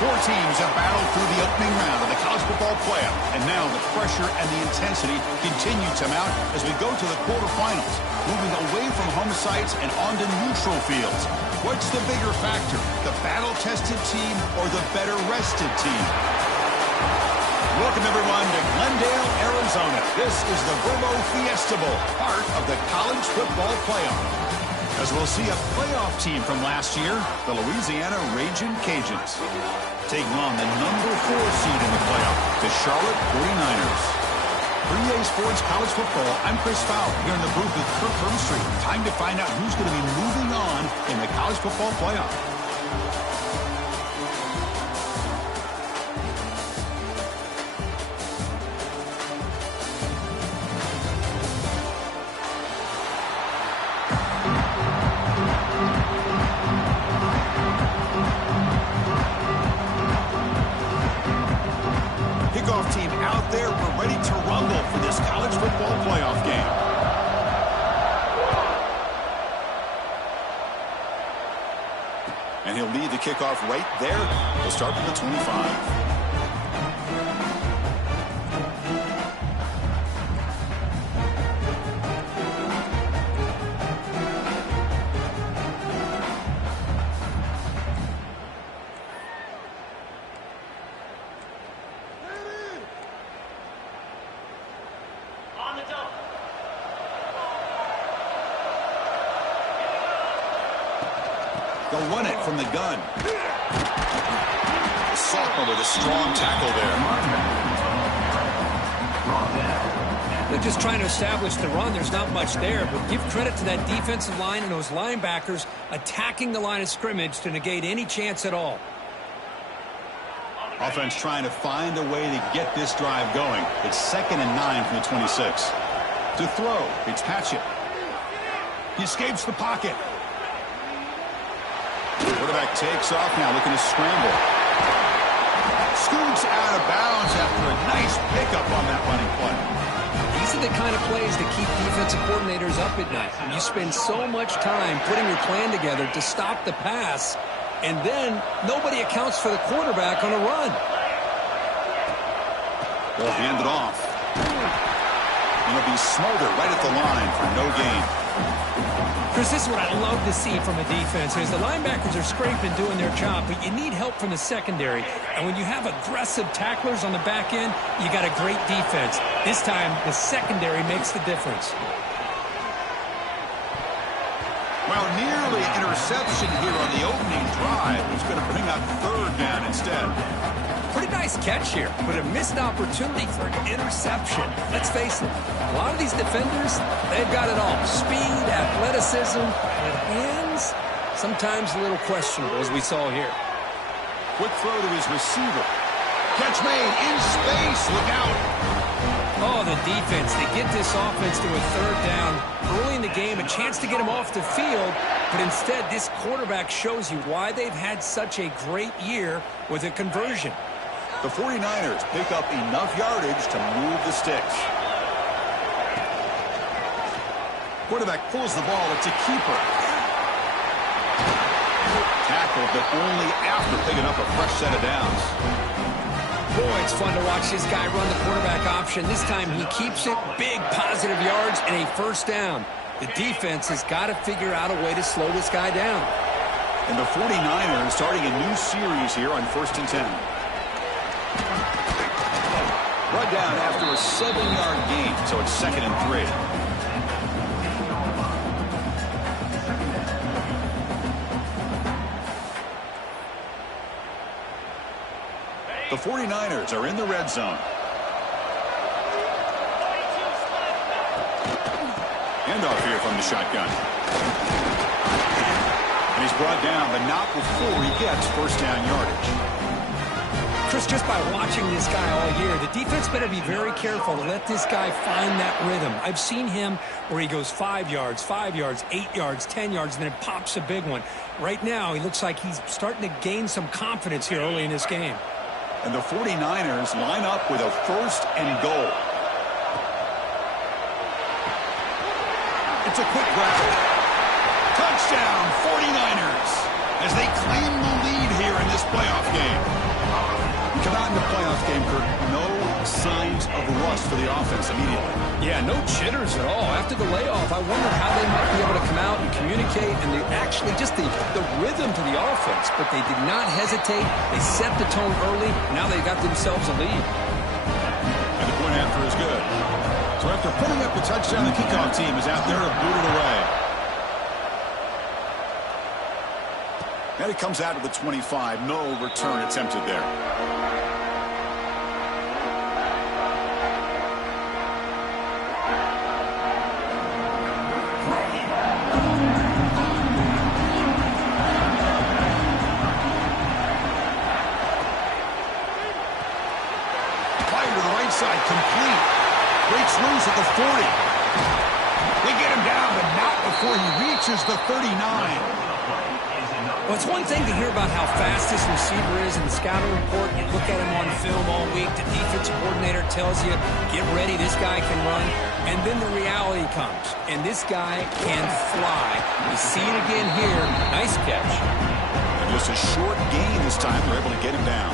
Four teams have battled through the opening round of the college football playoff, and now the pressure and the intensity continue to mount as we go to the quarterfinals, moving away from home sites and onto neutral fields. What's the bigger factor, the battle-tested team or the better-rested team? Welcome, everyone, to Glendale, Arizona. This is the BABYYY Fiesta Bowl, part of the college football playoff. As we'll see a playoff team from last year, the Louisiana Ragin' Cajuns, taking on the number 4 seed in the playoff, the Charlotte 49ers. For EA Sports College Football, I'm Chris Fowler, here in the booth with Kirk Hermstreet. Time to find out who's going to be moving on in the college football playoff. Kickoff team out there. We're ready to rumble for this college football playoff game. And he'll lead the kickoff right there. He'll start from the 25. They'll run it from the gun. The sophomore with a strong tackle there. They're just trying to establish the run. There's not much there, but give credit to that defensive line and those linebackers attacking the line of scrimmage to negate any chance at all. Offense trying to find a way to get this drive going. It's 2nd and 9 from the 26. To throw, it's Hatchett. He escapes the pocket. Quarterback takes off now, looking to scramble. Scoots out of bounds after a nice pickup on that running play. These are the kind of plays that keep defensive coordinators up at night. You spend so much time putting your plan together to stop the pass, and then nobody accounts for the quarterback on a run. Ball handed off. And it'll be Smolder right at the line for no gain. Chris, this is what I love to see from a defense is the linebackers are scraping, doing their job, but you need help from the secondary. And when you have aggressive tacklers on the back end, you got a great defense. This time, the secondary makes the difference. Well, nearly an interception here on the opening drive. It's going to bring up 3rd down instead. Pretty nice catch here, but a missed opportunity for an interception. Let's face it, a lot of these defenders, they've got it all. Speed, athleticism, but hands, sometimes a little questionable, as we saw here. Quick throw to his receiver. Catch made in space. Look out. Oh, the defense, they get this offense to a 3rd down. Early in the game, a chance to get him off the field, but instead, this quarterback shows you why they've had such a great year with a conversion. The 49ers pick up enough yardage to move the sticks. Quarterback pulls the ball. It's a keeper. Tackled, but only after picking up a fresh set of downs. Boy, it's fun to watch this guy run the quarterback option. This time he keeps it. Big positive yards and a 1st down. The defense has got to figure out a way to slow this guy down. And the 49ers starting a new series here on 1st and 10. Run down after a 7-yard gain, so it's 2nd and 3. The 49ers are in the red zone. Handoff here from the shotgun. And he's brought down, but not before he gets 1st down yardage. Chris, just by watching this guy all year, the defense better be very careful to let this guy find that rhythm. I've seen him where he goes 5 yards, 8 yards, 10 yards, and then it pops a big one. Right now, he looks like he's starting to gain some confidence here early in this game. And the 49ers line up with a 1st and goal. It's a quick grab. Touchdown, 49ers, as they claim the lead here in this playoff game. Signs of rust for the offense immediately. Yeah, no jitters at all. After the layoff, I wonder how they might be able to come out and communicate and actually just the rhythm to the offense. But they did not hesitate. They set the tone early. Now they got themselves a lead. And the point after is good. So after putting up the touchdown, the kickoff team is out there to boot it away. And it comes out to the 25. No return attempted there. Side complete. Breaks loose at the 40. They get him down, but not before he reaches the 39. Well, it's one thing to hear about how fast this receiver is in the scouting report. You look at him on film all week. The defensive coordinator tells you, get ready, this guy can run. And then the reality comes, and this guy can fly. You see it again here. Nice catch. And just a short gain this time. They're able to get him down.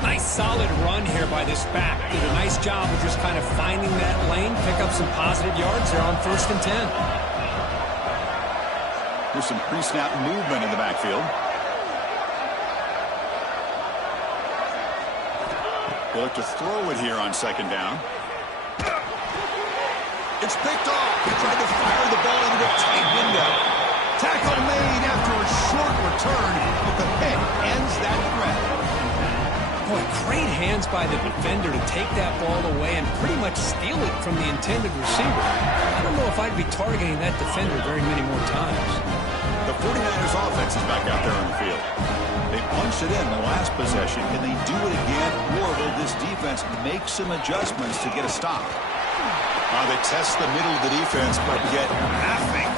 Nice solid run here by this back. Did a nice job of just kind of finding that lane, pick up some positive yards there on 1st and 10. There's some pre-snap movement in the backfield. They look to throw it here on 2nd down. It's picked off. He tried to fire the ball into a tight window. Tackle made after a short return, but the pick ends that threat. Boy, great hands by the defender to take that ball away and pretty much steal it from the intended receiver. I don't know if I'd be targeting that defender very many more times. The 49ers offense is back out there on the field. They punched it in the last possession. Can they do it again, or will this defense make some adjustments to get a stop? They test the middle of the defense, but get nothing.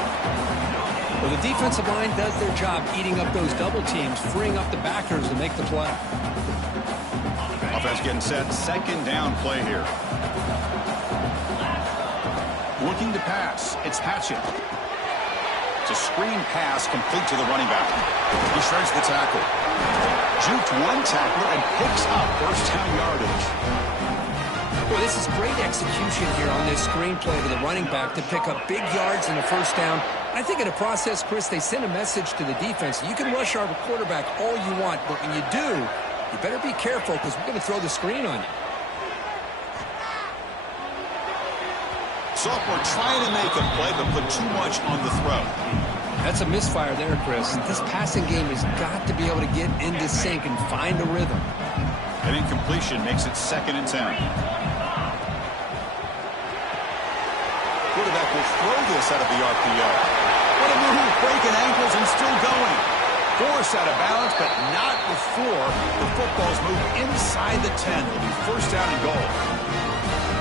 Well, the defensive line does their job eating up those double teams, freeing up the backers to make the play. Offense getting set. 2nd down play here. Looking to pass. It's Hatchett. It's a screen pass complete to the running back. He shreds the tackle. Juked one tackler and picks up 1st down yardage. Boy, this is great execution here on this screen play to the running back to pick up big yards in the 1st down. I think in the process, Chris, they send a message to the defense. You can rush our quarterback all you want, but when you do, you better be careful because we're going to throw the screen on you. Sophomore trying to make a play, but put too much on the throw. That's a misfire there, Chris. This passing game has got to be able to get into sync and find a rhythm. An incompletion makes it 2nd and 10. Quarterback will throw this out of the RPO. What a move, breaking ankles and still going. Forced out of balance, but not before the football's moved inside the 10. It'll be 1st down and goal.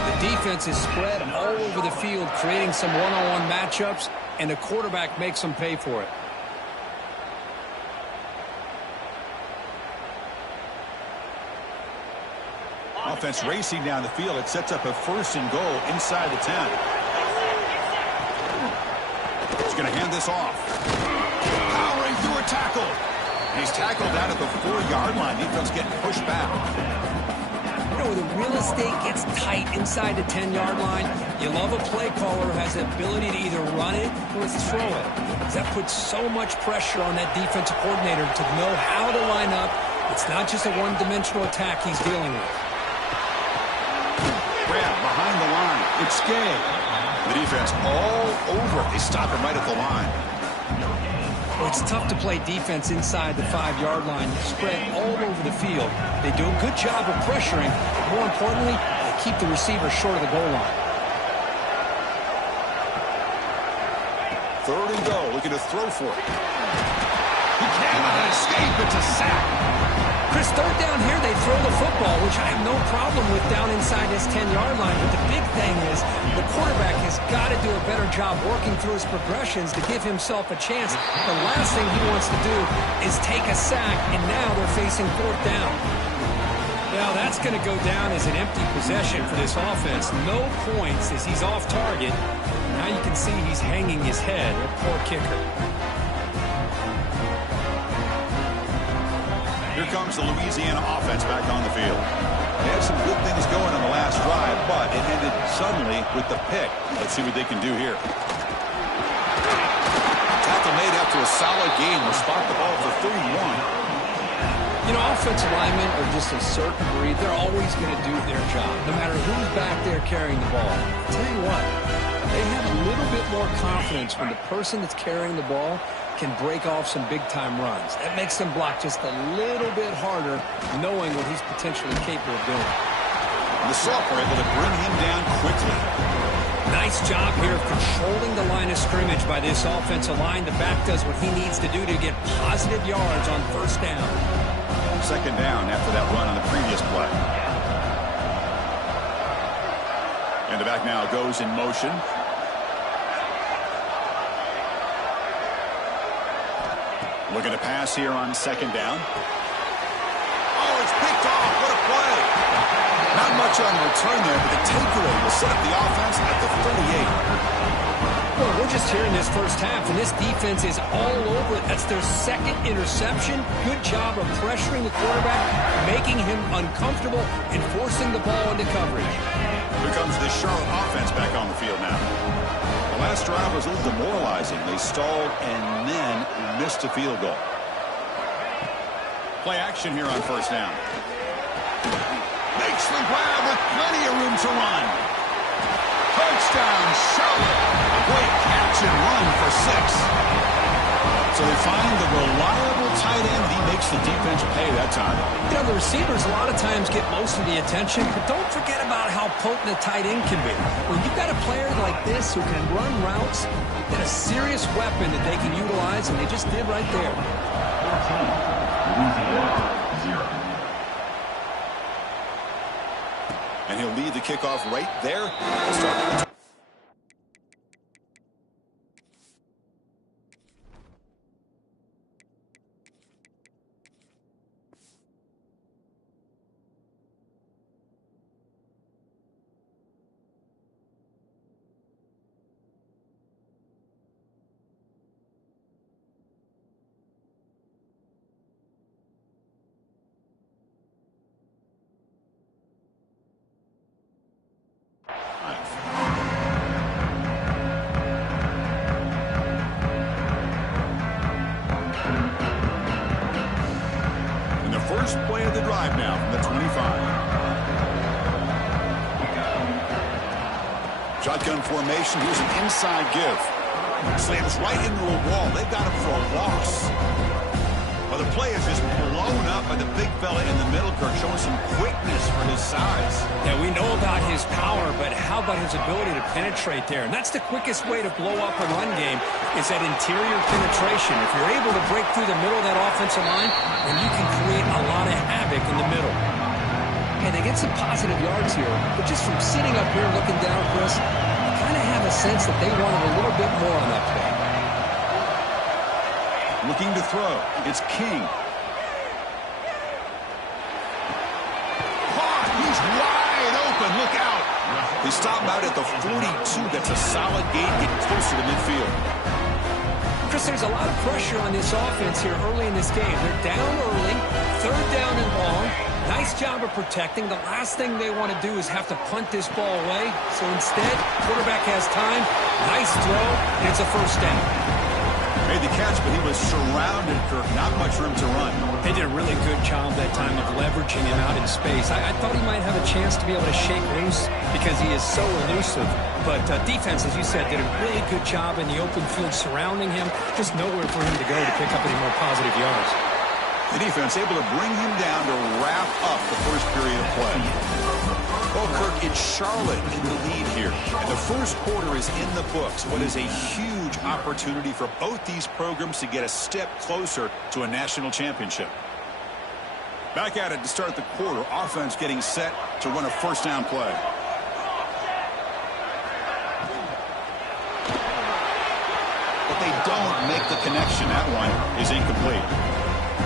The defense is spread all over the field, creating some one-on-one matchups, and the quarterback makes them pay for it. Offense racing down the field. It sets up a 1st and goal inside the 10. He's going to hand this off. Powering through a tackle. He's tackled down at the 4-yard line. Defense getting pushed back. You know, the real estate gets tight inside the 10-yard line. You love a play caller who has the ability to either run it or throw it. Because that puts so much pressure on that defensive coordinator to know how to line up. It's not just a one-dimensional attack he's dealing with. Grab behind the line. It's Gay. The defense all over. They stop him right at the line. Well, it's tough to play defense inside the 5-yard line. You're spread all over the field. They do a good job of pressuring. But more importantly, they keep the receiver short of the goal line. 3rd and goal. Looking to throw for it. He cannot escape. It's a sack. Chris, 3rd down here, they throw the football, which I have no problem with down inside his 10-yard line. But the big thing is the quarterback has got to do a better job working through his progressions to give himself a chance. The last thing he wants to do is take a sack, and now they're facing 4th down. Now that's going to go down as an empty possession for this offense. No points as he's off target. Now you can see he's hanging his head. A poor kicker. Here comes the Louisiana offense back on the field. They had some good things going on the last drive, but it ended suddenly with the pick. Let's see what they can do here. Tackle made after a solid game. Will spot the ball for 31. You know, offensive linemen are just a certain breed. They're always going to do their job, no matter who's back there carrying the ball. I'll tell you what, they have a little bit more confidence when the person that's carrying the ball can break off some big-time runs. That makes them block just a little bit harder, knowing what he's potentially capable of doing. The sophomore able to bring him down quickly. Nice job here of controlling the line of scrimmage by this offensive line. The back does what he needs to do to get positive yards on first down. Second down after that run on the previous play. And the back now goes in motion. Looking to pass here on second down. Oh, it's picked off. What a play. Not much on return there, but the takeaway will set up the offense at the 38. Well, we're just here in this first half, and this defense is all over it. That's their second interception. Good job of pressuring the quarterback, making him uncomfortable, and forcing the ball into coverage. Here comes the Charlotte offense back on the field now. The last drive was a little demoralizing. They stalled and then missed a field goal. Play action here on first down. Makes the grab with plenty of room to run. Touchdown, Charlotte. A great catch and run for 6. So they find the reliable tight end. He makes the defense pay that time. You know, the receivers a lot of times get most of the attention, but don't forget about how potent a tight end can be. When you've got a player like this who can run routes, then a serious weapon that they can utilize, and they just did right there. 0. And he'll lead the kickoff right there. Start. First play of the drive now from the 25. Shotgun formation. Here's an inside give. Slams right into a wall. They've got him for a loss. Well, the play is just blown up by the big fella in the middle, Kirk, showing some quickness for his size. Yeah, we know about his power, but how about his ability to penetrate there? And that's the quickest way to blow up a run game is that interior penetration. If you're able to break through the middle of that offensive line, then you can create a lot of havoc in the middle. And they get some positive yards here, but just from sitting up here looking down, Chris, I kind of have a sense that they wanted a little bit more on that play. Looking to throw. It's King. Caught. He's wide open. Look out. They stop out at the 42. That's a solid gain, getting closer to midfield. Chris, there's a lot of pressure on this offense here early in this game. They're down early, third down and long. Nice job of protecting. The last thing they want to do is have to punt this ball away. So instead, quarterback has time. Nice throw, and it's a first down. Made the catch, but he was surrounded, Kirk. Not much room to run. They did a really good job that time of leveraging him out in space. I thought he might have a chance to be able to shake loose because he is so elusive. But defense, as you said, did a really good job in the open field surrounding him. Just nowhere for him to go to pick up any more positive yards. The defense able to bring him down to wrap up the first period of play. Well, Kirk, it's Charlotte in the lead here. And the first quarter is in the books. What is a huge opportunity for both these programs to get a step closer to a national championship. Back at it to start the quarter. Offense getting set to run a first down play. But they don't make the connection. That one is incomplete.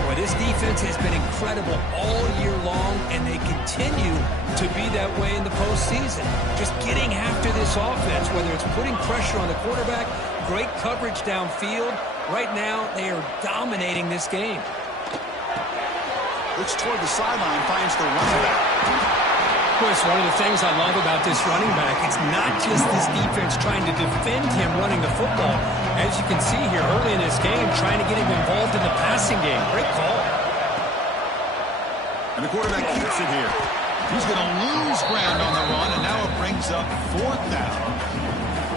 Boy, this defense has been incredible all year long, and they continue to be that way in the postseason. Just getting after this offense, whether it's putting pressure on the quarterback, great coverage downfield. Right now, they are dominating this game. Looks toward the sideline, finds the running back. Chris, one of the things I love about this running back, it's not just this defense trying to defend him running the football. As you can see here early in this game, trying to get him involved in the passing game. Great call. And the quarterback keeps it here. He's going to lose ground on the run, and now it brings up 4th down.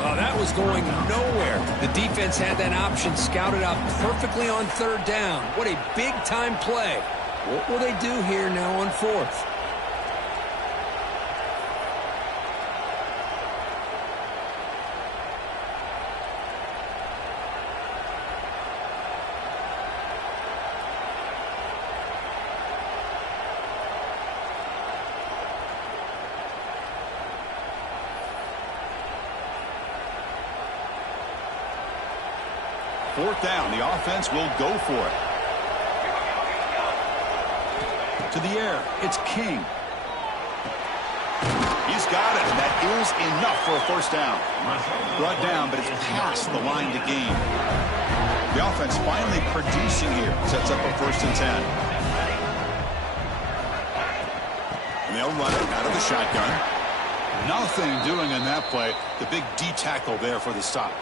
Oh, that was going nowhere. The defense had that option scouted out perfectly on 3rd down. What a big-time play. What will they do here now on 4th? Fourth down, the offense will go for it. To the air, it's King. He's got it, and that is enough for a 1st down. Brought down, but it's past the line to gain. The offense finally producing here. Sets up a 1st and 10. And they'll run it out of the shotgun. Nothing doing in that play. The big D tackle there for the stop.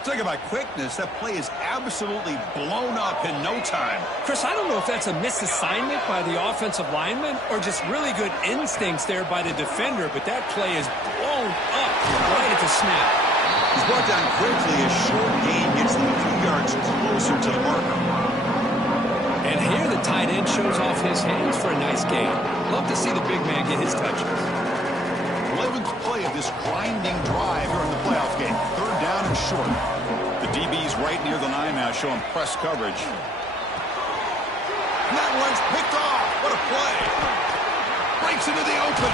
Talk about quickness. That play is absolutely blown up in no time. Chris, I don't know if that's a misassignment by the offensive lineman or just really good instincts there by the defender, but that play is blown up right at the snap. He's brought down quickly. A short gain gets them a few yards closer to the marker. And here the tight end shows off his hands for a nice gain. Love to see the big man get his touches. 11th play of this grinding drive here in the playoff game. 3rd down and short. The DB's right near the line now, showing press coverage. And that one's picked off. What a play. Breaks into the open.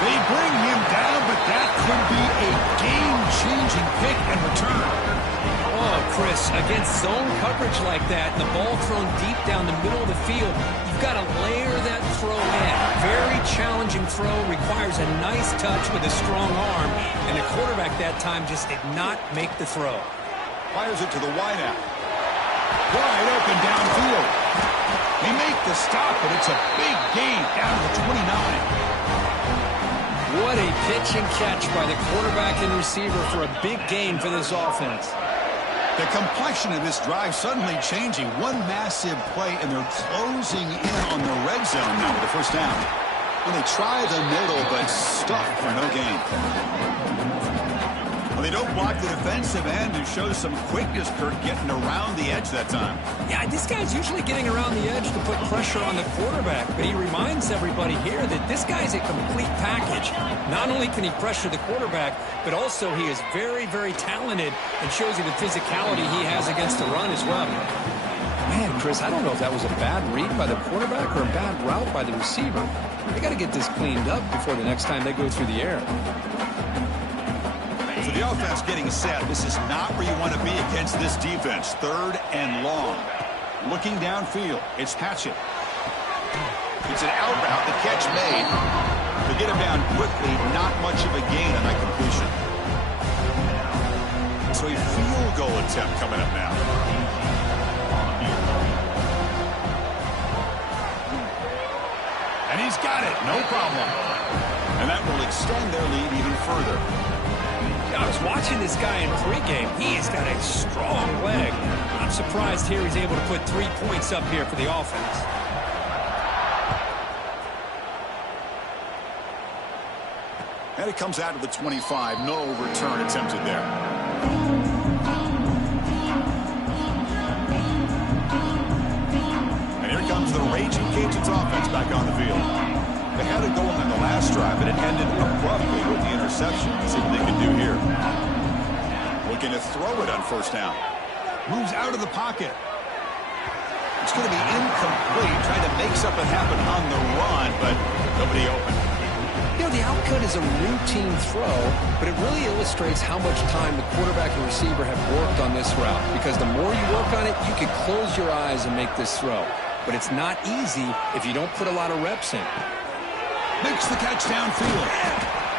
They bring him down, but that could be a game-changing pick and return. Oh, Chris, against zone coverage like that, and the ball thrown deep down the middle of the field, you've got to layer that throw in. Very challenging throw, requires a nice touch with a strong arm, and the quarterback that time just did not make the throw. Fires it to the wideout. Wide open downfield. They make the stop, but it's a big gain down to the 29. What a pitch and catch by the quarterback and receiver for a big gain for this offense. The complexion of this drive suddenly changing. One massive play, and they're closing in on the red zone now with the 1st down. Well, they try the middle, but stuck for no gain. Well, they don't block the defensive end, who shows some quickness, Kirk, getting around the edge that time. Yeah, this guy's usually getting around the edge to put pressure on the quarterback, but he reminds everybody here that this guy's a complete package. Not only can he pressure the quarterback, but also he is very, very talented and shows you the physicality he has against the run as well. Man, Chris, I don't know if that was a bad read by the quarterback or a bad route by the receiver. They got to get this cleaned up before the next time they go through the air. So the offense getting set. This is not where you want to be against this defense. 3rd and long. Looking downfield. It's Hatchett. It's an out route. The catch made. To get him down quickly, not much of a gain on that completion. So a field goal attempt coming up now. And he's got it. No problem. And that will extend their lead even further. I was watching this guy in pregame. He has got a strong leg. I'm surprised here he's able to put 3 points up here for the offense. And it comes out of the 25. No return attempted there. And here comes the Raging Cajuns offense back on the field. They had it going on the last drive, but it ended abruptly with the interception. Let's see what they can do here. Looking to throw it on 1st down. Moves out of the pocket. It's going to be incomplete. Trying to make something happen on the run, but nobody open. You know, the outcut is a routine throw, but it really illustrates how much time the quarterback and receiver have worked on this route. Because the more you work on it, you can close your eyes and make this throw. But it's not easy if you don't put a lot of reps in. Makes the catch downfield.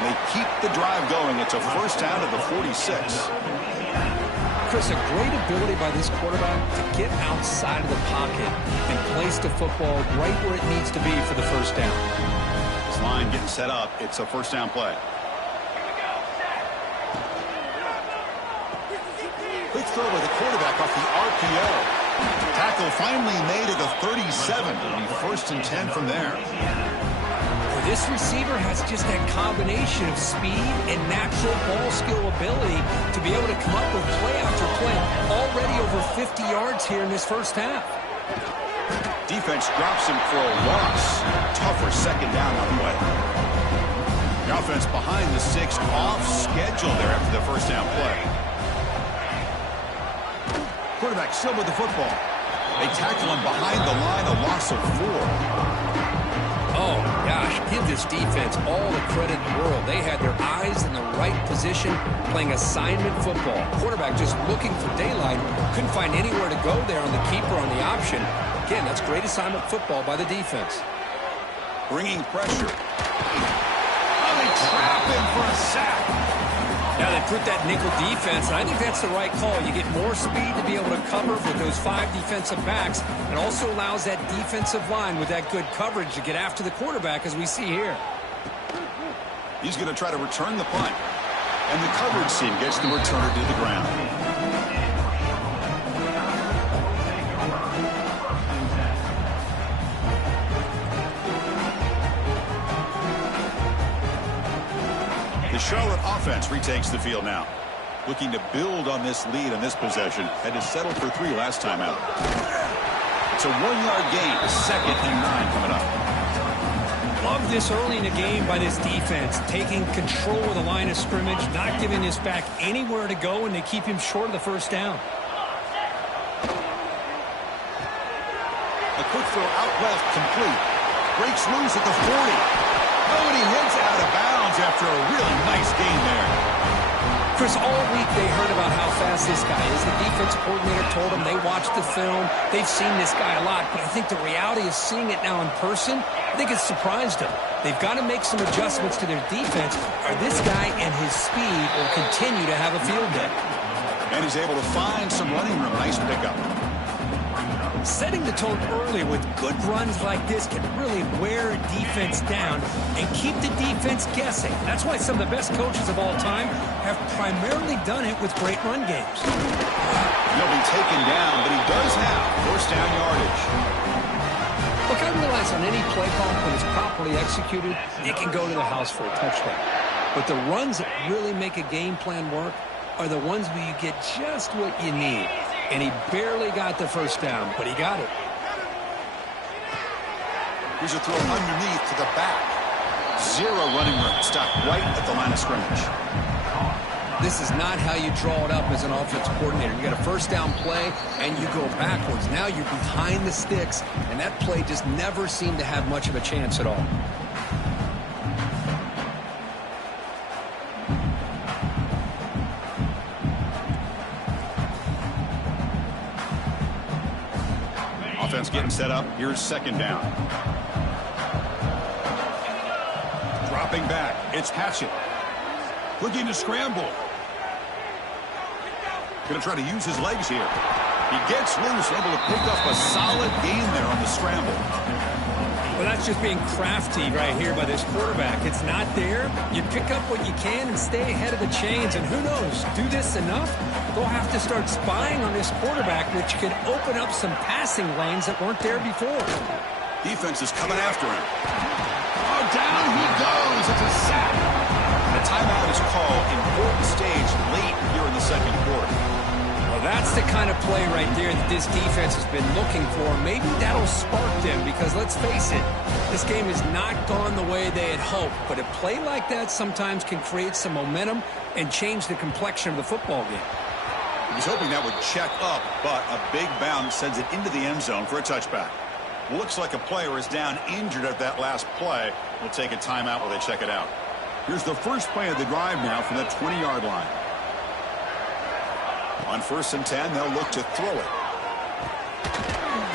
They keep the drive going. It's a 1st down to the 46. Chris, a great ability by this quarterback to get outside of the pocket and place the football right where it needs to be for the first down. This line getting set up. It's a first down play. Quick throw by the quarterback off the RPO. Tackle finally made at the 37. It'll be 1st and 10 from there. This receiver has just that combination of speed and natural ball skill ability to be able to come up with play after play. Already over 50 yards here in this first half. Defense drops him for a loss. Tougher second down on the way. The offense behind the 6, off schedule there after the first down play. Quarterback still with the football. They tackle him behind the line, a loss of 4. Oh, gosh, give this defense all the credit in the world. They had their eyes in the right position, playing assignment football. Quarterback just looking for daylight. Couldn't find anywhere to go there on the keeper on the option. Again, that's great assignment football by the defense. Bringing pressure. Oh, they trap him for a sack. Now they put that nickel defense, and I think that's the right call. You get more speed to be able to cover with those 5 defensive backs, and also allows that defensive line with that good coverage to get after the quarterback, as we see here. He's going to try to return the punt, and the coverage team gets the returner to the ground. The Charlotte offense retakes the field now, looking to build on this lead on this possession. Had to settle for 3 last time out. It's a 1-yard gain, 2nd and 9 coming up. Love this early in the game by this defense, taking control of the line of scrimmage, not giving this back anywhere to go, and they keep him short of the first down. A quick throw out left, complete. Breaks loose at the 40. Oh, and he heads out of bounds after a really nice gain there. Chris, all week they heard about how fast this guy is. The defense coordinator told them they watched the film. They've seen this guy a lot, but I think the reality is seeing it now in person, I think it's surprised them. They've got to make some adjustments to their defense, or this guy and his speed will continue to have a field day. And he's able to find some running room. Nice pickup. Setting the tone early with good runs like this can really wear a defense down and keep the defense guessing. That's why some of the best coaches of all time have primarily done it with great run games. He'll be taken down, but he does have first down yardage. Look, I realize on any play call, when it's properly executed, it can go to the house for a touchdown. But the runs that really make a game plan work are the ones where you get just what you need. And he barely got the first down, but he got it. Here's a throw underneath to the back. 0 running room. Stopped right at the line of scrimmage. This is not how you draw it up as an offense coordinator. You got a first down play, and you go backwards. Now you're behind the sticks, and that play just never seemed to have much of a chance at all. Offense getting set up. Here's second down. Dropping back. It's Hatchett. Looking to scramble. Going to try to use his legs here. He gets loose, able to pick up a solid gain there on the scramble. Well, that's just being crafty right here by this quarterback. It's not there. You pick up what you can and stay ahead of the chains. And who knows, do this enough, they'll have to start spying on this quarterback, which could open up some passing lanes that weren't there before. Defense is coming after him. Oh, down he goes. It's a sack. The timeout is called. Important stage late here in the second quarter. Well, that's the kind of play right there that this defense has been looking for. Maybe that'll spark them because, let's face it, this game has not gone the way they had hoped. But a play like that sometimes can create some momentum and change the complexion of the football game. He was hoping that would check up, but a big bounce sends it into the end zone for a touchback. Looks like a player is down injured at that last play. We'll take a timeout while they check it out. Here's the first play of the drive now from the 20-yard line. On 1st and 10, they'll look to throw it.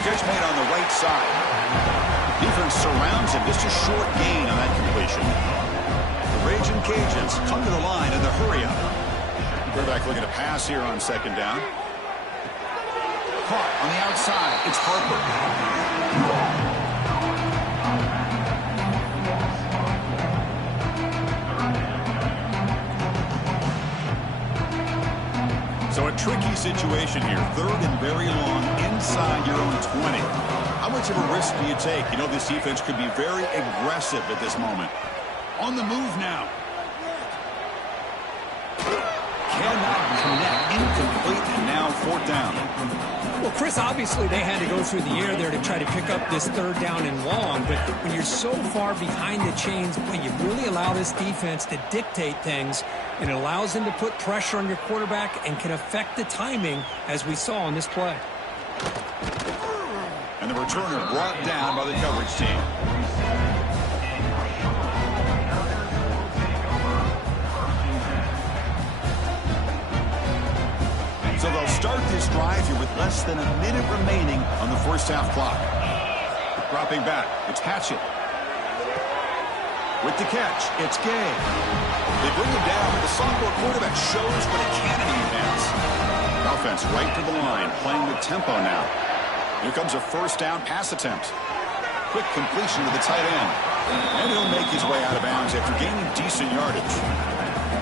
Catch made on the right side. Defense surrounds him. Just a short gain on that completion. The Raging Cajuns come to the line in the hurry-up. Quarterback looking to pass here on second down. Caught on the outside. It's Harper. So a tricky situation here. Third and very long inside your own 20. How much of a risk do you take? You know this defense could be very aggressive at this moment. On the move now. Cannot connect. Incomplete, and now fourth down. Well, Chris, obviously they had to go through the air there to try to pick up this third down and long, but when you're so far behind the chains, boy, you really allow this defense to dictate things, and it allows them to put pressure on your quarterback and can affect the timing, as we saw on this play. And the returner brought down by the coverage team. So they'll start this drive here with less than a minute remaining on the first half clock. Dropping back, it's Hatchett. With the catch, it's Gay. They bring him down, but the sophomore quarterback shows what it can in defense. Offense right to the line, playing with tempo now. Here comes a first down pass attempt. Quick completion to the tight end. And he'll make his way out of bounds after gaining decent yardage.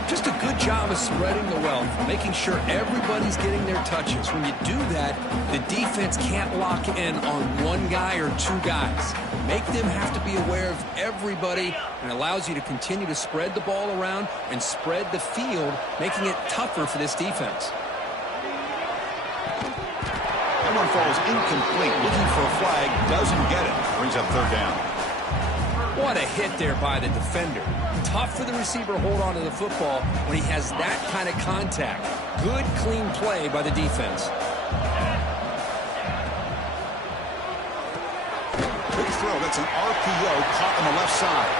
Just a good job of spreading the wealth, making sure everybody's getting their touches. When you do that, the defense can't lock in on one guy or two guys. Make them have to be aware of everybody, and allows you to continue to spread the ball around and spread the field, making it tougher for this defense. That one falls incomplete. Looking for a flag, doesn't get it. Brings up third down. What a hit there by the defender. Tough for the receiver to hold on to the football when he has that kind of contact. Good, clean play by the defense. Big throw. That's an RPO caught on the left side.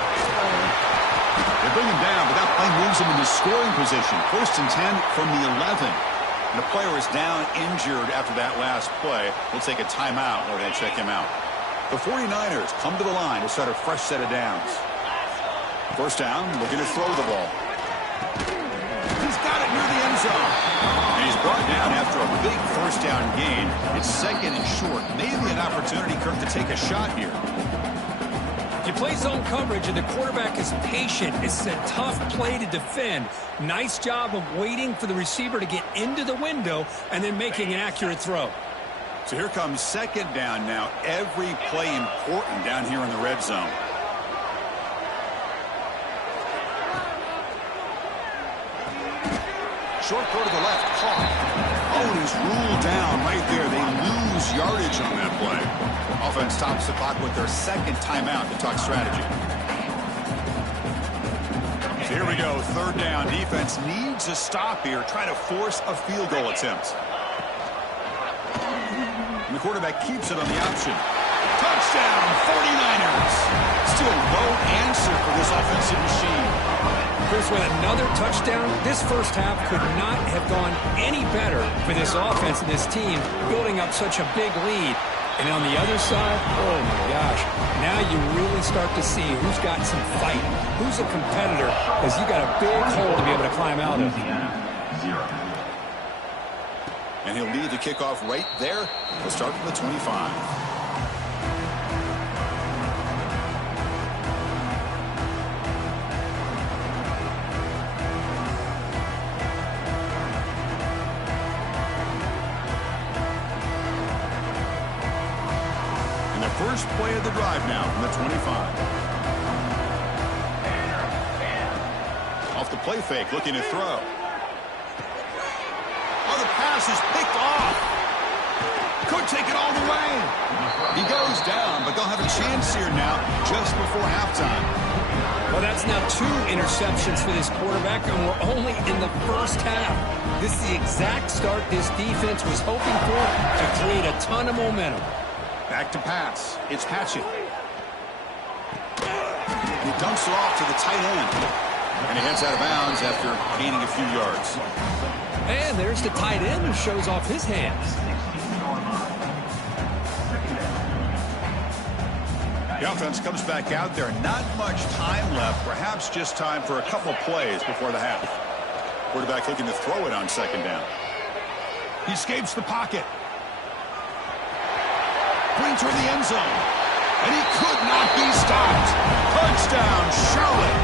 They bring him down, but that play moves him into scoring position. First and 10 from the 11. And the player is down injured after that last play. We'll take a timeout while they check him out. The 49ers come to the line to start a fresh set of downs. First down, looking to throw the ball. He's got it near the end zone. And he's brought down after a big first down gain. It's second and short. Maybe an opportunity, Kirk, to take a shot here. You play zone coverage and the quarterback is patient. It's a tough play to defend. Nice job of waiting for the receiver to get into the window and then making an accurate throw. So here comes second down now. Every play important down here in the red zone. Short throw to the left. Caught. Oh, and he's ruled down right there. They lose yardage on that play. Offense stops the clock with their second timeout to talk strategy. So here we go. Third down. Defense needs a stop here. Trying to force a field goal attempt. And the quarterback keeps it on the option. Touchdown, 49ers. Still no answer for this offensive machine. Chris, with another touchdown, this first half could not have gone any better for this offense and this team, building up such a big lead. And on the other side, oh my gosh, now you really start to see who's got some fight, who's a competitor, because you got a big hole to be able to climb out of. And he'll lead the kickoff right there. We'll start from the 25. And the first play of the drive now from the 25. Off the play fake, looking to throw. Oh, the pass is picked off. Could take it all the way. He goes down, but they'll have a chance here now just before halftime. Well, that's now 2 interceptions for this quarterback, and we're only in the first half. This is the exact start this defense was hoping for to create a ton of momentum. Back to pass. It's Hatchett. And he dumps it off to the tight end. And he heads out of bounds after gaining a few yards. And there's the tight end who shows off his hands. The offense comes back out there. Not much time left. Perhaps just time for a couple plays before the half. Quarterback looking to throw it on second down. He escapes the pocket. Brings her in the end zone. And he could not be stopped. Touchdown, Charlotte.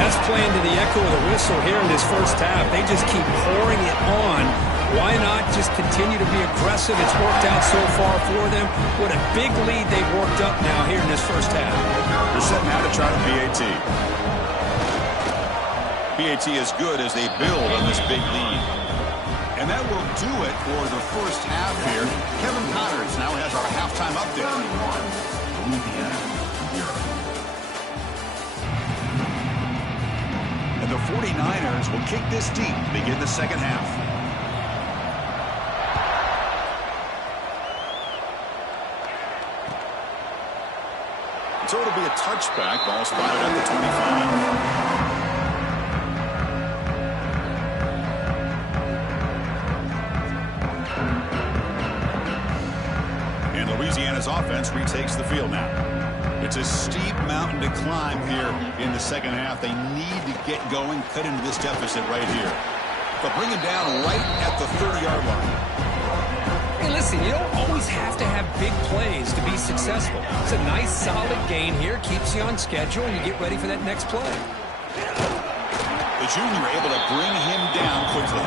That's playing to the echo of the whistle here in this first half. They just keep pouring it on. Why not just continue to be aggressive? It's worked out so far for them. What a big lead they've worked up now here in this first half. They're setting out to try to BAT. BAT is good as they build on this big lead. And that will do it for the first half here. Kevin Connors now has our halftime update. And the 49ers will kick this deep to begin the second half. So it'll be a touchback. Ball spotted at the 25. Louisiana's offense retakes the field now. It's a steep mountain to climb here in the second half. They need to get going, cut into this deficit right here. But bring it down right at the 30-yard line. Hey, listen, you don't always have to have big plays to be successful. It's a nice, solid gain here. Keeps you on schedule, and you get ready for that next play. The junior able to bring him down quickly.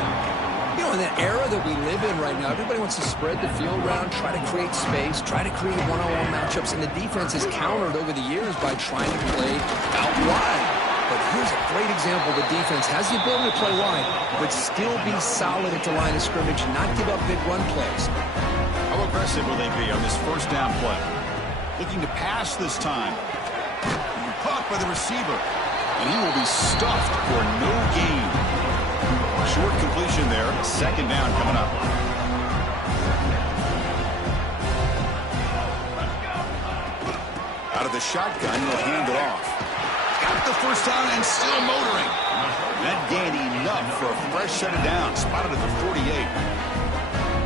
You know, in the era that we live in right now, everybody wants to spread the field around, try to create space, try to create one-on-one matchups, and the defense has countered over the years by trying to play out wide. But here's a great example. The defense has the ability to play wide, but still be solid at the line of scrimmage and not give up big run plays. How aggressive will they be on this first down play? Looking to pass this time. Caught by the receiver. And he will be stuffed for no gain. Short completion there. Second down coming up. Out of the shotgun, he'll hand it off. Got the first down and still motoring. That gained enough for a fresh set of downs. Spotted at the 48.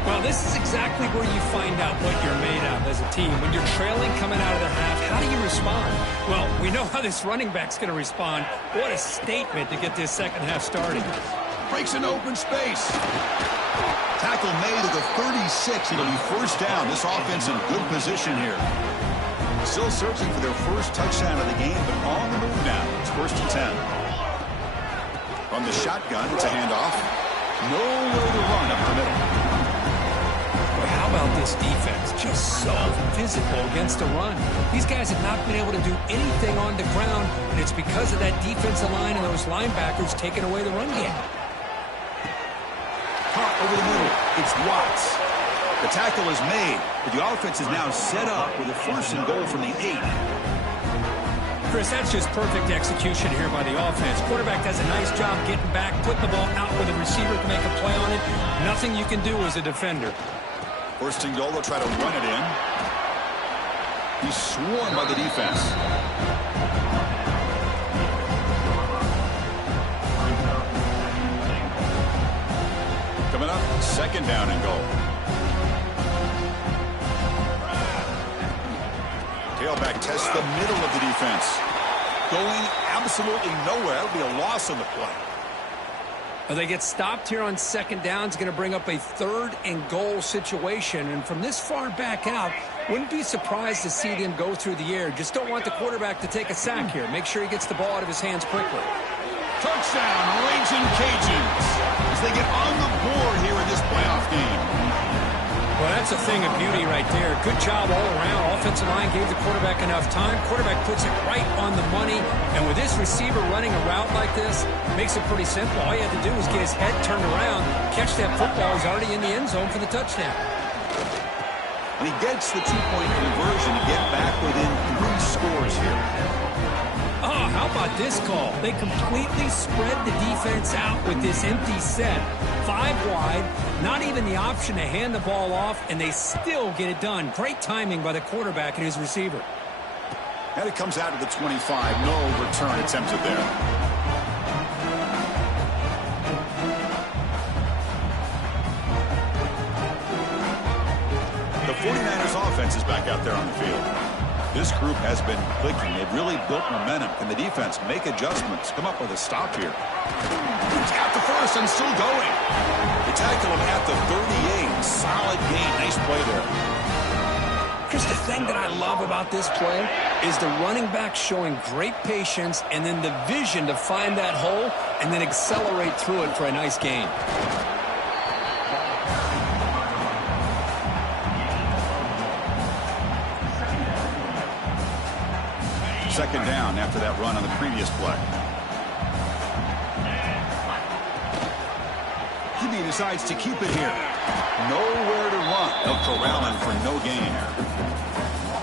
Well, this is exactly where you find out what you're made of as a team. When you're trailing coming out of the half, how do you respond? Well, we know how this running back's going to respond. What a statement to get this second half started. Breaks an open space. Tackle made at the 36. It'll be first down. This offense in good position here. Still searching for their first touchdown of the game, but on the move now. It's first and 10. From the shotgun, it's a handoff. Nowhere to run up the middle. Boy, how about this defense? Just so physical against the run. These guys have not been able to do anything on the ground, and it's because of that defensive line and those linebackers taking away the run game. Caught over the middle. It's Watts. The tackle is made, but the offense is now set up with a first and goal from the 8. Chris, that's just perfect execution here by the offense. Quarterback does a nice job getting back, putting the ball out where the receiver can make a play on it. Nothing you can do as a defender. First and goal, they'll try to run it in. He's swarmed by the defense. Coming up, second down and goal. Tailback tests the middle of the defense. Going absolutely nowhere. That'll be a loss on the play. Well, they get stopped here on second down. It's going to bring up a third and goal situation. And from this far back out, wouldn't be surprised to see them go through the air. Just don't want the quarterback to take a sack here. Make sure he gets the ball out of his hands quickly. Touchdown, Raging Cajuns, as they get on the board here in this playoff game. Well, that's a thing of beauty right there. Good job all around. Offensive line gave the quarterback enough time. Quarterback puts it right on the money. And with this receiver running a route like this, makes it pretty simple. All you have to do is get his head turned around, catch that football. He's already in the end zone for the touchdown. And he gets the two-point conversion to get back within 3 scores here. Oh, how about this call? They completely spread the defense out with this empty set. 5 wide, not even the option to hand the ball off, and they still get it done. Great timing by the quarterback and his receiver. And it comes out to the 25. No return attempted there. The 49ers offense is back out there on the field. This group has been clicking. They've really built momentum. Can the defense make adjustments? Come up with a stop here. He's got the first and still going. They tackle him at the 38. Solid gain. Nice play there. Here's the thing that I love about this play is the running back showing great patience and then the vision to find that hole and then accelerate through it for a nice gain. Second down after that run on the previous play. QB decides to keep it here. Nowhere to run. They'll corral him for no gain.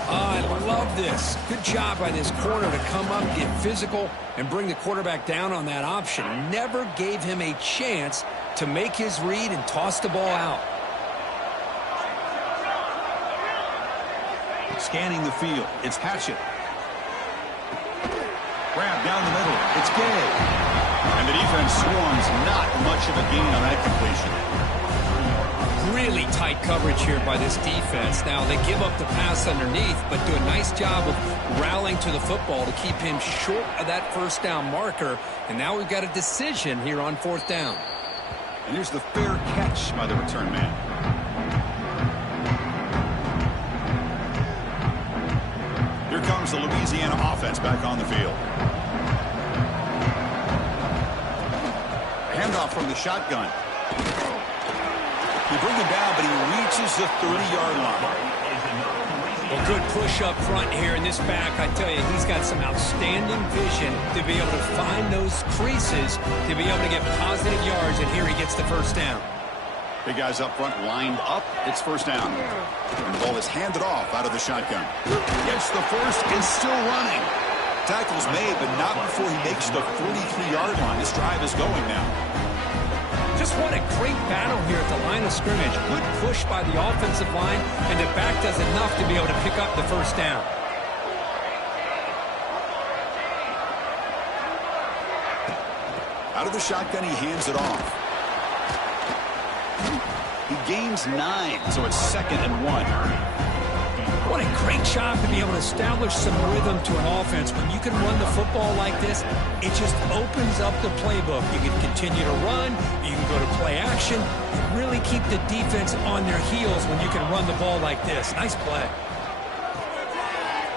I love this. Good job by this corner to come up, get physical, and bring the quarterback down on that option. Never gave him a chance to make his read and toss the ball out. Scanning the field. It's Hatchett. Grab down the middle. It's Gay. And the defense swarms. Not much of a gain on that completion. Really tight coverage here by this defense. Now, they give up the pass underneath, but do a nice job of rallying to the football to keep him short of that first down marker. And now we've got a decision here on fourth down. And here's the fair catch by the return man. Here comes the Louisiana offense back on the field. Handoff from the shotgun. They bring him down, but he reaches the 30-yard line. Well, good push up front here in this back. I tell you, he's got some outstanding vision to be able to find those creases, to be able to get positive yards, and here he gets the first down. Big guys up front lined up. It's first down. And the ball is handed off out of the shotgun. Gets the first and still running. Tackle's made, but not before he makes the 43-yard line. This drive is going now. Just what a great battle here at the line of scrimmage. Good push by the offensive line, and the back does enough to be able to pick up the first down. Out of the shotgun, he hands it off. He gains 9, so it's 2nd and 1. What a great job to be able to establish some rhythm to an offense. When you can run the football like this, it just opens up the playbook. You can continue to run. You can go to play action. You really keep the defense on their heels when you can run the ball like this. Nice play.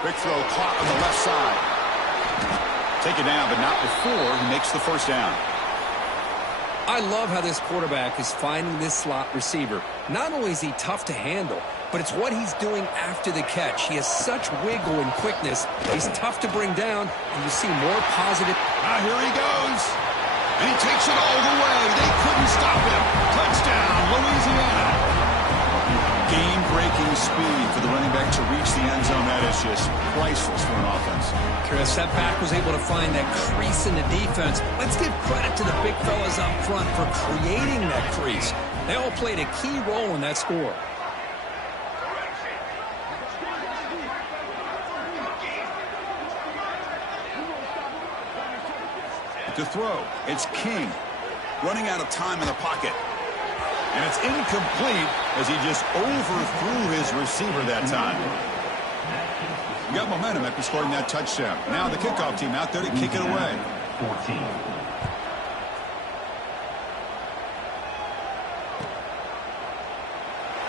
Quick throw caught on the left side. Taken down, but not before he makes the first down. I love how this quarterback is finding this slot receiver. Not only is he tough to handle, but it's what he's doing after the catch. He has such wiggle and quickness. He's tough to bring down, and you see more positive. Here he goes. And he takes it all the way. They couldn't stop him. Touchdown, Louisiana. Game-breaking speed for the running back to reach the end zone. That is just priceless for an offense. Chris, that back was able to find that crease in the defense. Let's give credit to the big fellas up front for creating that crease. They all played a key role in that score. To throw, it's King. Running out of time in the pocket. And it's incomplete as he just overthrew his receiver that time. He got momentum after scoring that touchdown. Now the kickoff team out there to kick it away. 14.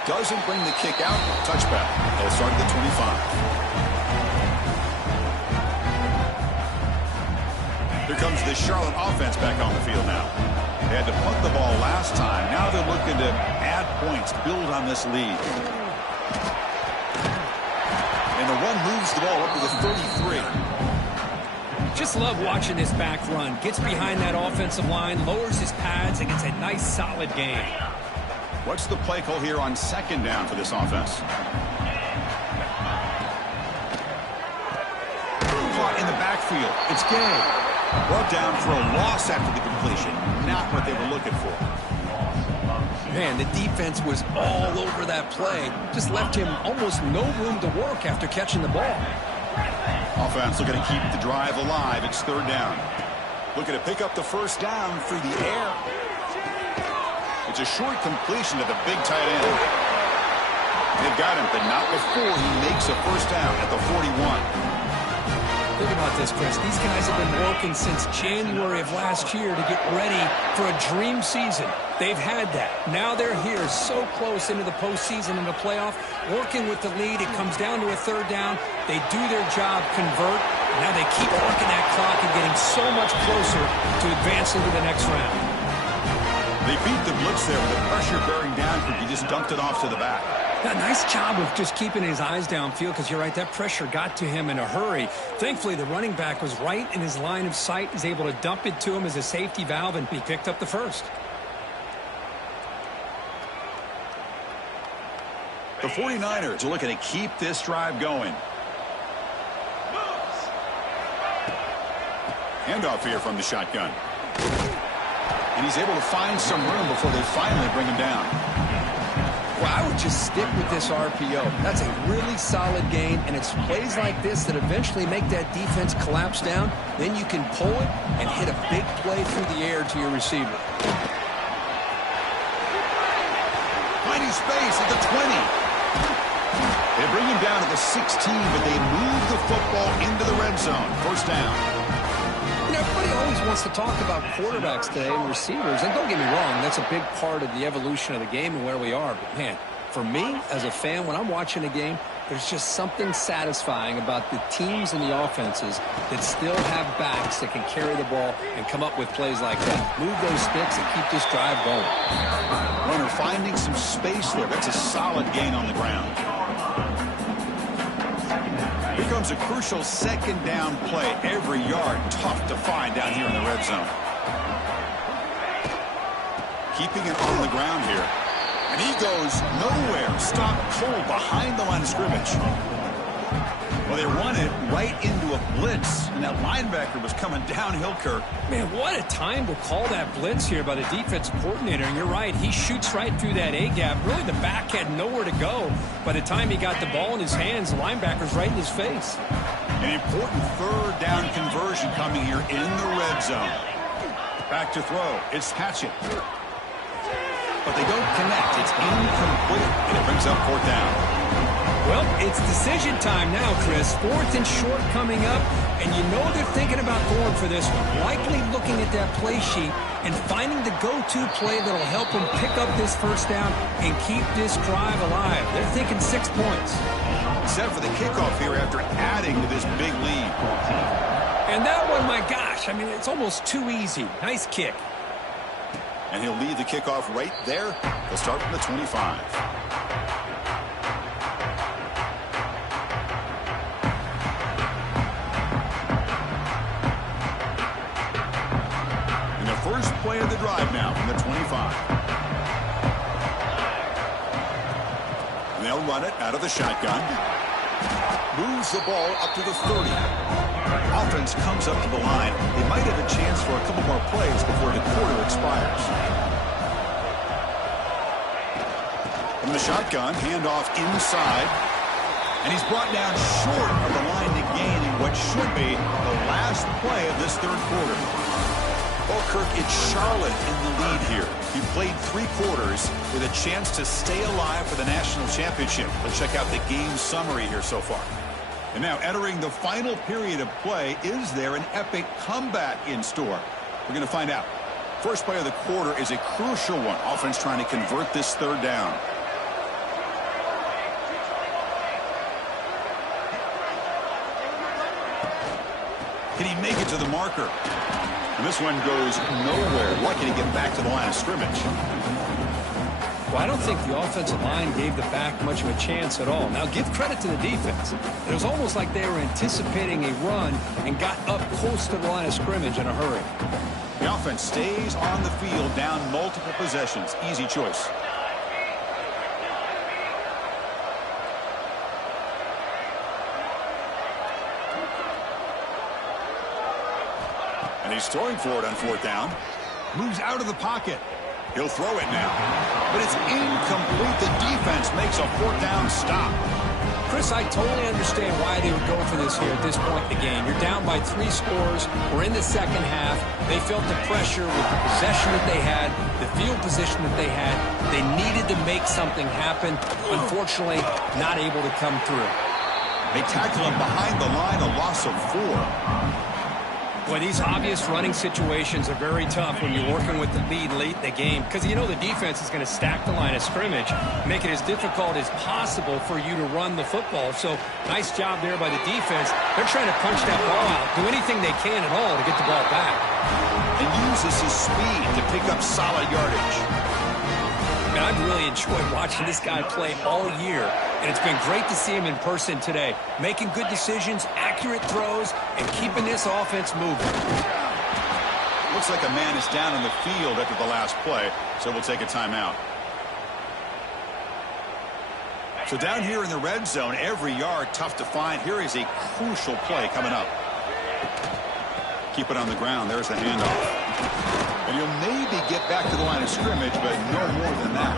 Doesn't bring the kick out. Touchback. They'll start at the 25. Here comes the Charlotte offense back on the field now. They had to punt the ball last time. Now they're looking to add points, build on this lead. And the run moves the ball up to the 33. Just love watching this back run. Gets behind that offensive line, lowers his pads, and gets a nice solid gain. What's the play call here on 2nd down for this offense? Caught in the backfield. It's Gay. Brought down for a loss after the completion. Not what they were looking for. Man, the defense was all over that play. Just left him almost no room to work after catching the ball. Offense looking to keep the drive alive. It's 3rd down. Looking to pick up the first down through the air. It's a short completion to the big tight end. They've got him, but not before he makes a first down at the 41. Think about this, Chris. These guys have been working since January of last year to get ready for a dream season. They've had that. Now they're here so close into the postseason and the playoff, working with the lead. It comes down to a third down. They do their job, convert. Now they keep working that clock and getting so much closer to advancing to the next round. They beat the blitz there with the pressure bearing down. He just dumped it off to the back. Yeah, nice job of just keeping his eyes downfield, because you're right, that pressure got to him in a hurry. Thankfully, the running back was right in his line of sight. He's able to dump it to him as a safety valve, and he picked up the first. The 49ers are looking to keep this drive going. Handoff here from the shotgun. And he's able to find some room before they finally bring him down. Well, I would just stick with this RPO. That's a really solid gain, and it's plays like this that eventually make that defense collapse down. Then you can pull it and hit a big play through the air to your receiver. Finding space at the 20. They bring him down to the 16, but they move the football into the red zone. First down. You know, everybody always wants to talk about quarterbacks today and receivers, and don't get me wrong, that's a big part of the evolution of the game and where we are. But, man, for me, as a fan, when I'm watching a game, there's just something satisfying about the teams and the offenses that still have backs that can carry the ball and come up with plays like that. Move those sticks and keep this drive going. Runner finding some space there. That's a solid gain on the ground. Here comes a crucial second down play. Every yard tough to find down here in the red zone. Keeping it on the ground here. And he goes nowhere. Stopped cold behind the line of scrimmage. Well, they run it right into a blitz, and that linebacker was coming downhill, Kirk. Man, what a time to call that blitz here by the defensive coordinator. And you're right, he shoots right through that A-gap. Really, the back had nowhere to go. By the time he got the ball in his hands, the linebacker's right in his face. An important third down conversion coming here in the red zone. Back to throw. It's Hatchett. But they don't connect. It's incomplete, and it brings up fourth down. Well, it's decision time now, Chris. Fourth and short coming up, and you know they're thinking about going for this one. Likely looking at that play sheet and finding the go-to play that'll help them pick up this first down and keep this drive alive. They're thinking 6 points. Set for the kickoff here after adding to this big lead. And that one, my gosh, I mean, it's almost too easy. Nice kick. And he'll lead the kickoff right there. He'll start from the 25. First play of the drive now from the 25. And they'll run it out of the shotgun. Moves the ball up to the 30. Offense comes up to the line. They might have a chance for a couple more plays before the quarter expires. From the shotgun, handoff inside. And he's brought down short of the line to gain in what should be the last play of this third quarter. Well, Kirk, it's Charlotte in the lead here. He played 3 quarters with a chance to stay alive for the national championship. Let's check out the game summary here so far. And now entering the final period of play, is there an epic comeback in store? We're going to find out. First play of the quarter is a crucial one. Offense trying to convert this third down. Can he make it to the marker? And this one goes nowhere. Lucky to get back to the line of scrimmage. Well, I don't think the offensive line gave the back much of a chance at all. Now, give credit to the defense. It was almost like they were anticipating a run and got up close to the line of scrimmage in a hurry. The offense stays on the field, down multiple possessions. Easy choice. And he's throwing for it on fourth down. Moves out of the pocket. He'll throw it now. But it's incomplete. The defense makes a fourth down stop. Chris, Chris, I totally understand why they would go for this here at this point in the game. You're down by 3 scores. We're in the second half. They felt the pressure with the possession that they had, the field position that they had. They needed to make something happen. Unfortunately, not able to come through. They tackle him behind the line, a loss of 4. Boy, these obvious running situations are very tough when you're working with the lead late in the game because you know the defense is going to stack the line of scrimmage, make it as difficult as possible for you to run the football. So nice job there by the defense. They're trying to punch that ball out, do anything they can at all to get the ball back. And uses his speed to pick up solid yardage. And I've really enjoyed watching this guy play all year, and it's been great to see him in person today, making good decisions, accurate throws, and keeping this offense moving. Looks like a man is down on the field after the last play, so we'll take a timeout. So down here in the red zone, every yard tough to find. Here is a crucial play coming up. Keep it on the ground. There's the handoff. And you'll maybe get back to the line of scrimmage, but no more than that.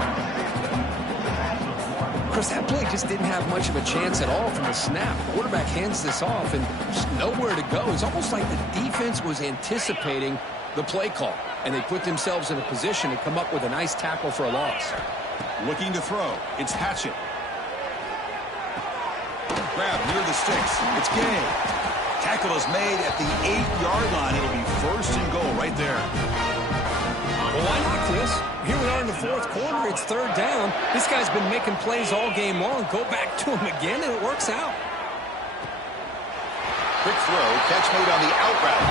Chris, that play just didn't have much of a chance at all from the snap. The quarterback hands this off and just nowhere to go. It's almost like the defense was anticipating the play call, and they put themselves in a position to come up with a nice tackle for a loss. Looking to throw. It's Hatchett. Grab near the sticks. It's Gay. Tackle is made at the 8-yard line. It'll be 1st and goal right there. Well, why not, Chris? Here we are in the 4th quarter. It's 3rd down. This guy's been making plays all game long. Go back to him again, and it works out. Quick throw. Catch made on the out route.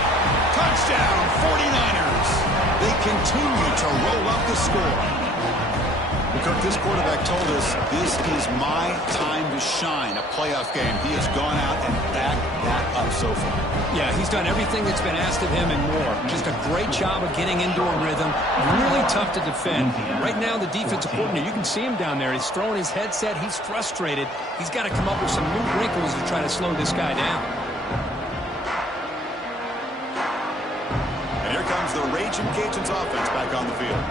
Touchdown, 49ers. They continue to roll up the score. Kirk, this quarterback told us this is my time to shine, a playoff game. He has gone out and backed that up so far. Yeah, he's done everything that's been asked of him and more. Just a great job of getting into a rhythm. Really tough to defend. Right now, the defensive coordinator, you can see him down there. He's throwing his headset. He's frustrated. He's got to come up with some new wrinkles to try to slow this guy down. And here comes the Raging Cajuns offense back on the field.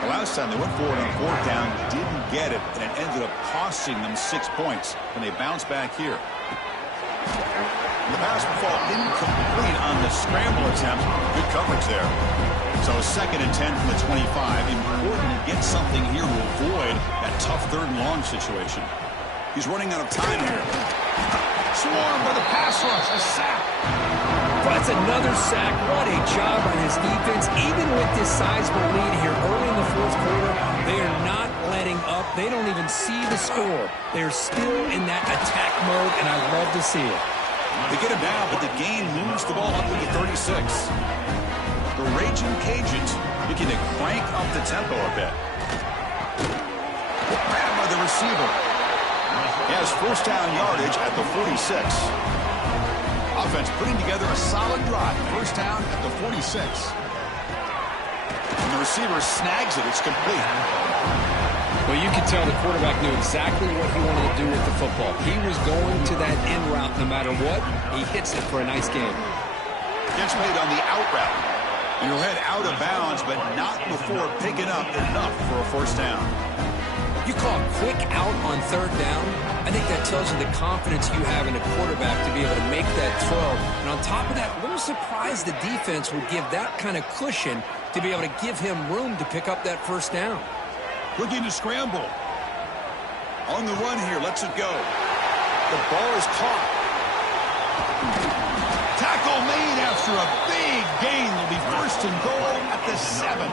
The last time they went forward on 4th down, didn't get it, and it ended up costing them 6 points. And they bounce back here. The pass will fall incomplete on the scramble attempt. Good coverage there. So 2nd and 10 from the 25. Important to get something here to avoid that tough 3rd and long situation. He's running out of time here. Swarmed by the pass rush. A sack. That's another sack. What a job on his defense. Even with this sizable lead here early in the 4th quarter, they are not letting up. They don't even see the score. They're still in that attack mode, and I love to see it. They get him down, but the gain moves the ball up to the 36. The Raging Cajuns looking to crank up the tempo a bit. Grabbed by the receiver. He has 1st down yardage at the 46. Offense putting together a solid drive. 1st down at the 46. And the receiver snags it. It's complete. Well, you can tell the quarterback knew exactly what he wanted to do with the football. He was going to that in route no matter what. He hits it for a nice game. Catch made on the out route. You'll head out of bounds, but not before picking up enough for a 1st down. You call a quick out on 3rd down. I think that tells you the confidence you have in a quarterback to be able to make that throw. And on top of that, a little surprised the defense would give that kind of cushion to be able to give him room to pick up that 1st down. Looking to scramble. On the run here, lets it go. The ball is caught. Tackle made after a big gain. Will be 1st and goal at the 7.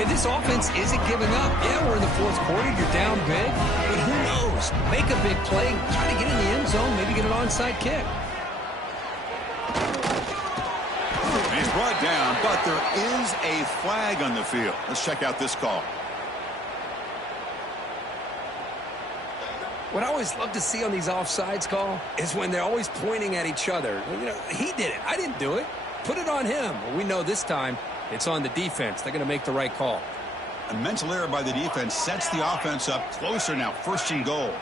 Hey, this offense isn't giving up. Yeah, we're in the 4th quarter. You're down big. But who knows? Make a big play. Try to get in the end zone. Maybe get an onside kick. He's brought down, but there is a flag on the field. Let's check out this call. What I always love to see on these offsides call is when they're always pointing at each other. You know, he did it. I didn't do it. Put it on him. Well, we know this time it's on the defense. They're going to make the right call. A mental error by the defense sets the offense up closer now. 1st and goal.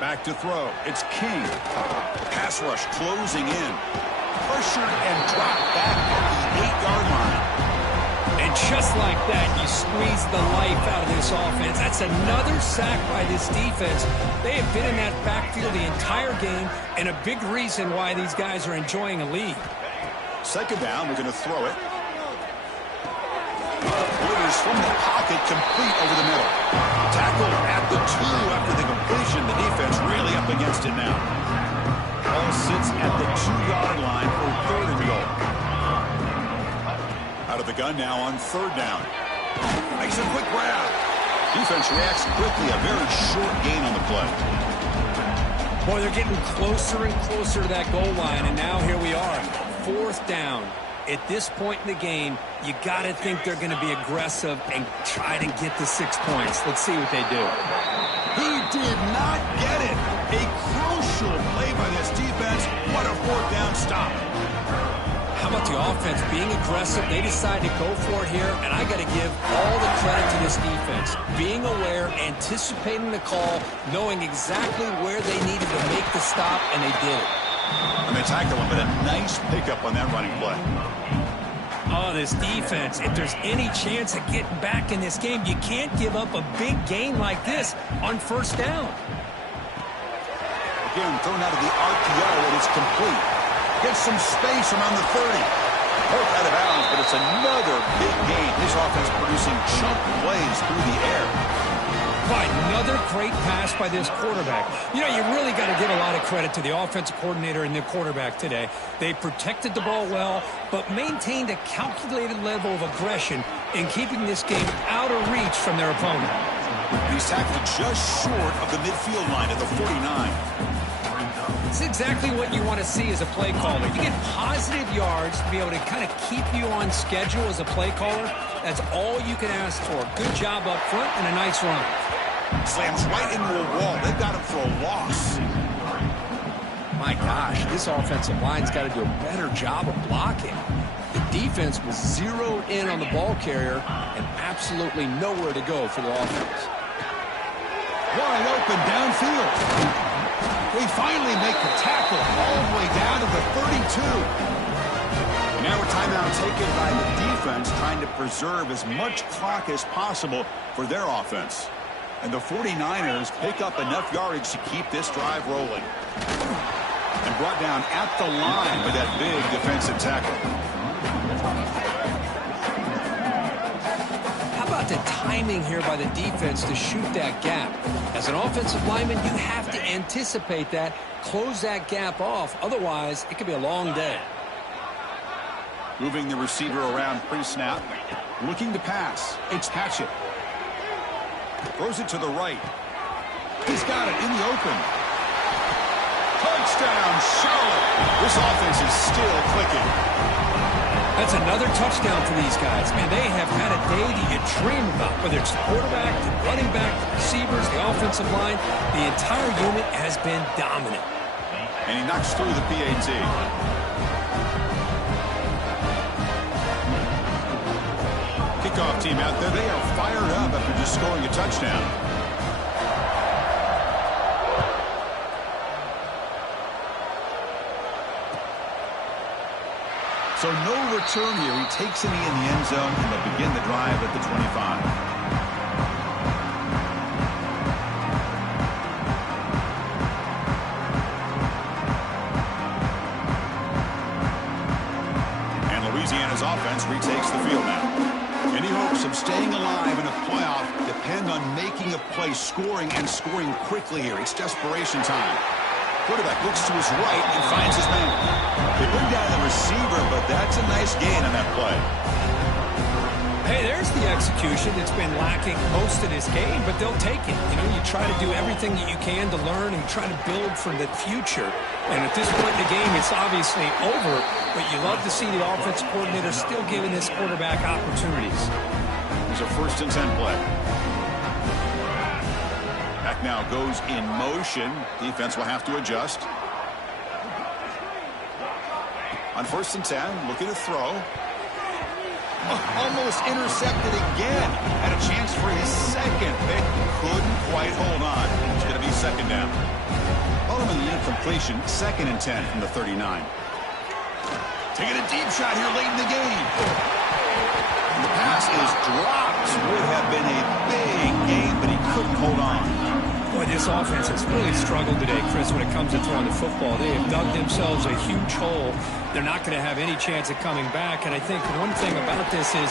Back to throw. It's King. Pass rush closing in. Pressured and dropped back at the 8-yard line. And And just like that, you squeeze the life out of this offense. That's another sack by this defense. They have been in that backfield the entire game, and a big reason why these guys are enjoying a lead. Second down, they're going to throw it. Delivers from the pocket, complete over the middle. Tackle at the 2 after the completion. The defense really up against it now. Ball sits at the 2-yard line for 3rd and goal. Out of the gun now on 3rd down. Makes a quick grab. Defense reacts quickly. A very short gain on the play. Boy, they're getting closer and closer to that goal line, and now here we are. 4th down. At this point in the game, you got to think they're going to be aggressive and try to get the 6 points. Let's see what they do. He did not get it. A crucial play by this defense. What a 4th down stop. How about the offense being aggressive? They decide to go for it here, and I got to give all the credit to this defense. Being aware, anticipating the call, knowing exactly where they needed to make the stop, and they did it. And they tackle him, but a nice pickup on that running play. Oh, this defense, if there's any chance of getting back in this game, you can't give up a big gain like this on 1st down. Again, thrown out of the RPO, and it's complete. Gets some space around the 30. Both out of bounds, but it's another big gain. This offense producing chunk plays through the air. By another great pass by this quarterback. You know, you really got to give a lot of credit to the offensive coordinator and the quarterback today. They protected the ball well, but maintained a calculated level of aggression in keeping this game out of reach from their opponent. He's tackled just short of the midfield line at the 49. It's exactly what you want to see as a play caller. You get positive yards to be able to kind of keep you on schedule as a play caller. That's all you can ask for. Good job up front and a nice run. Slams right into a wall. They've got him for a loss. My gosh, this offensive line's got to do a better job of blocking. The defense was zeroed in on the ball carrier and absolutely nowhere to go for the offense. Wide open downfield. They finally make the tackle all the way down to the 32. And now a timeout taken by the defense, trying to preserve as much clock as possible for their offense. And the 49ers pick up enough yardage to keep this drive rolling. And brought down at the line with that big defensive tackle. How about the timing here by the defense to shoot that gap? As an offensive lineman, you have to anticipate that, close that gap off. Otherwise, it could be a long day. Moving the receiver around pre-snap. Looking to pass. It's Hatchett. Throws it to the right. He's got it in the open. Touchdown, Charlotte. This offense is still clicking. That's another touchdown for these guys. Man, they have had a day that you dream about, whether it's the quarterback, the running back, the receivers, the offensive line. The entire unit has been dominant. And he knocks through the PAT. Kickoff team out there. They are fired up after just scoring a touchdown. So no return here. He takes it in the end zone, and they'll begin the drive at the 25. And Louisiana's offense retakes the field now. Any hopes of staying alive in a playoff depend on making a play, scoring, and scoring quickly here. It's desperation time. Quarterback looks to his right and finds his man. They bring down the receiver, but that's a nice gain on that play. Hey, there's the execution that's been lacking most of this game, but they'll take it. You know, you try to do everything that you can to learn and try to build for the future. And at this point in the game, it's obviously over, but you love to see the offensive coordinator still giving this quarterback opportunities. There's a 1st and 10 play. Back now goes in motion. Defense will have to adjust. On 1st and 10, looking to throw. Almost intercepted again. Had a chance for his second. They couldn't quite hold on. It's going to be 2nd down. Ultimately incompletion. 2nd and 10 from the 39. Taking a deep shot here late in the game. And the pass is dropped. Would have been a big game, but he couldn't hold on. Boy, this offense has really struggled today, Chris, when it comes to throwing the football. They have dug themselves a huge hole. They're not going to have any chance of coming back. And I think one thing about this is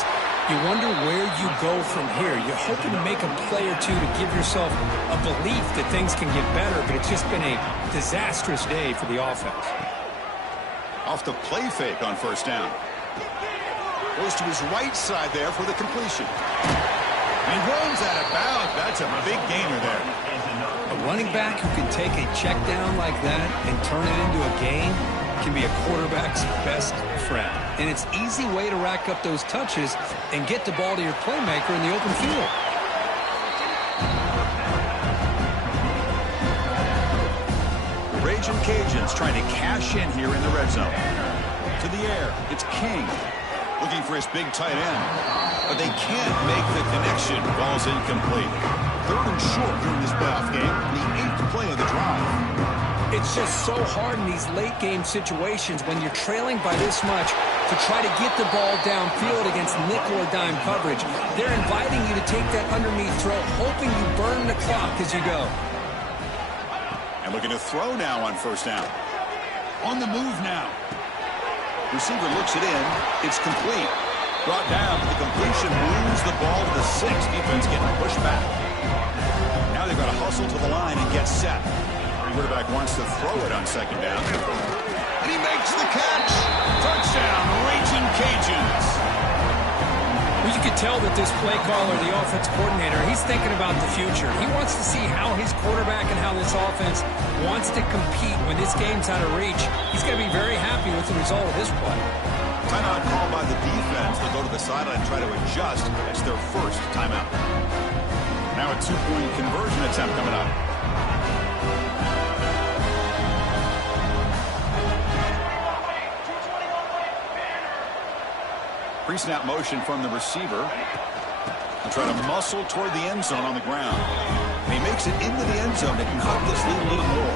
you wonder where you go from here. You're hoping to make a play or two to give yourself a belief that things can get better, but it's just been a disastrous day for the offense. Off the play fake on first down. Goes to his right side there for the completion. He runs out of bounds. That's a big gainer there. A running back who can take a check down like that and turn it into a gain can be a quarterback's best friend. And it's an easy way to rack up those touches and get the ball to your playmaker in the open field. Raging Cajuns trying to cash in here in the red zone. To the air, it's King looking for his big tight end. But they can't make the connection. Ball's incomplete. Third and short here in this playoff game. The 8th play of the drive. It's just so hard in these late-game situations when you're trailing by this much to try to get the ball downfield against nickel or dime coverage. They're inviting you to take that underneath throw, hoping you burn the clock as you go. And looking to throw now on first down. On the move now. Receiver looks it in. It's complete. Brought down. The completion moves the ball to the 6. Defense getting pushed back. Now they've got to hustle to the line and get set. The quarterback wants to throw it on second down. And he makes the catch. Touchdown, Raging Cajuns. Well, you could tell that this play caller, the offense coordinator, he's thinking about the future. He wants to see how his quarterback and how this offense wants to compete when this game's out of reach. He's going to be very happy with the result of this play. Timeout called by the defense. They'll go to the sideline and try to adjust. That's their first timeout. Now a two-point conversion attempt coming up. Pre-snap motion from the receiver. And try to muscle toward the end zone on the ground. And he makes it into the end zone to cut this lead a little more.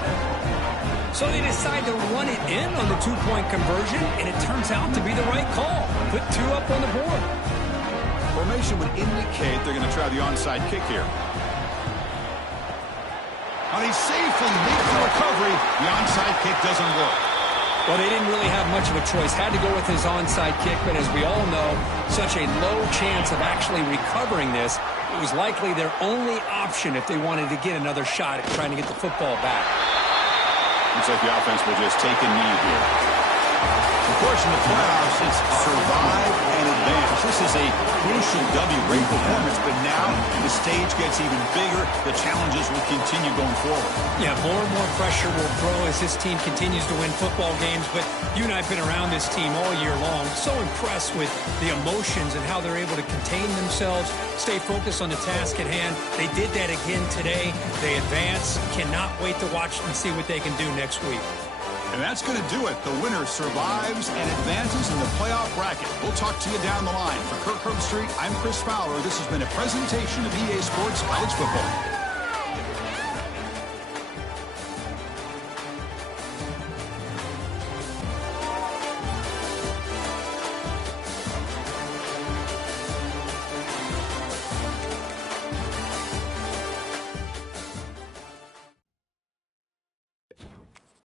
So they decide to run it in on the two-point conversion, and it turns out to be the right call. Put 2 up on the board. Formation would indicate they're going to try the onside kick here. And he safely makes the recovery. The onside kick doesn't work. Well, they didn't really have much of a choice. Had to go with his onside kick, but as we all know, such a low chance of actually recovering this. It was likely their only option if they wanted to get another shot at trying to get the football back. Looks like the offense will just take a knee here. Of course, in the playoffs, it's survive and advance. This is a crucial W. Great performance, but now the stage gets even bigger. The challenges will continue going forward. Yeah, more and more pressure will grow as this team continues to win football games, but you and I have been around this team all year long. So impressed with the emotions and how they're able to contain themselves, stay focused on the task at hand. They did that again today. They advance. Cannot wait to watch and see what they can do next week. And that's going to do it. The winner survives and advances in the playoff bracket. We'll talk to you down the line. For Kirk Herbstreit, I'm Chris Fowler. This has been a presentation of EA Sports College Football.